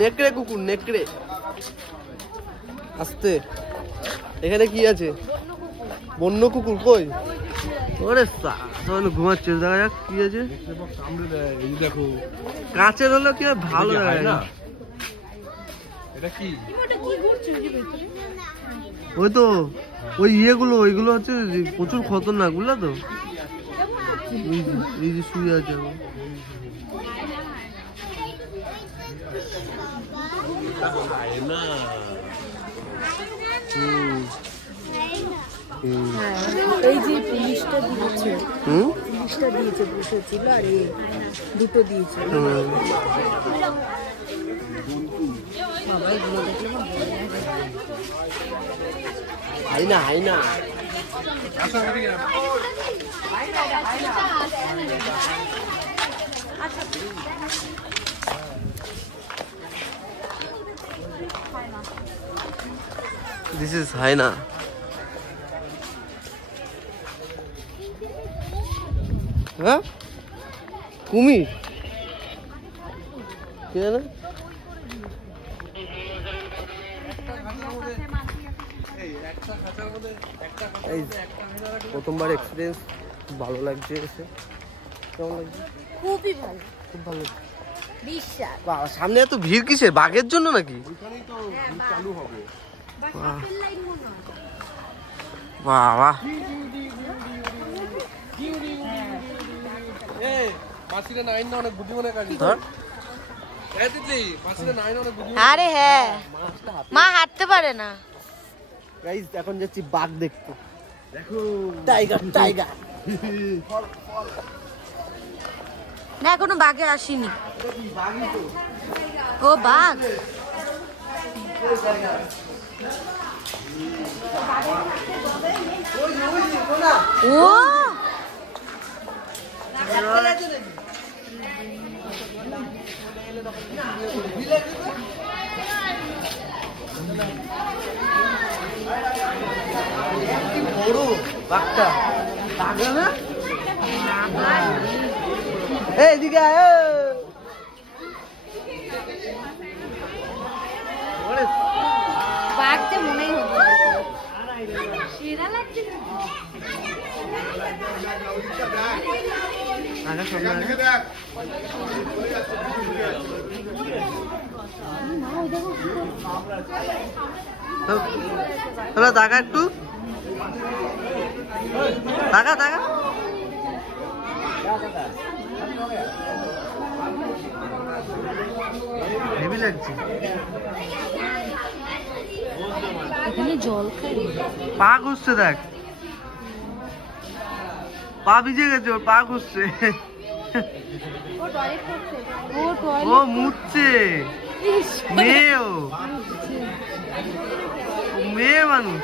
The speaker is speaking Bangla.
নেকড়ে কুকুর, নেকড়ে। আস্তে। এখানে কি আছে? বন্য কুকুর। কই? ওরে সামনে ঘুমাচ্ছে। দেখা যাক কি আছে। দেখো কাঁচের হলো কি ভালো দেখায় না। এটা কি? ওই তো ওই ইয়েগুলো, ওইগুলো হচ্ছে প্রচুর খতরনাক, বুঝলা তো? এই যে শুয়ে আছে। এই যে পুলিশটা দিয়েছে, পুলিশটা দিয়েছে, বসেছিল আর এই দুটো দিয়েছে। বাবা এগুলো দেখলে hyena, hyena. This is hyena. হ্যাঁ, কুমির। কে জানে? প্রথমবার এক্সপিরিয়েন্স, ভালো লাগছে এসে। কেমন লাগছে? খুবই ভালো, খুব ভালো। বিশ্বাস। বাবা, সামনে এত ভিড় কিসের? বাঘের জন্য নাকি? চালু হবে। বাবা, আরে হ্যাঁ, মা হাঁটতে পারে না। গাইস, এখন যাচ্ছি বাঘ দেখতে। দেখো, টাইগার, টাইগার। না, এখনো বাঘে আসেনি। ও বাঘ। ও বড় বাঘটা। এদিকে আয়। বাঘ যে মনেই হচ্ছে সেরা লাগছে। টাকা একটু টাকা টাকা। হেভি লাগছে। এখানে জল খাই। পা ঘুরছে, দেখ পা ভিজে গেছে, ওর পা ঘুরছে। ও মুছছে। মেয়ে, ও মেয়ে মানুষ।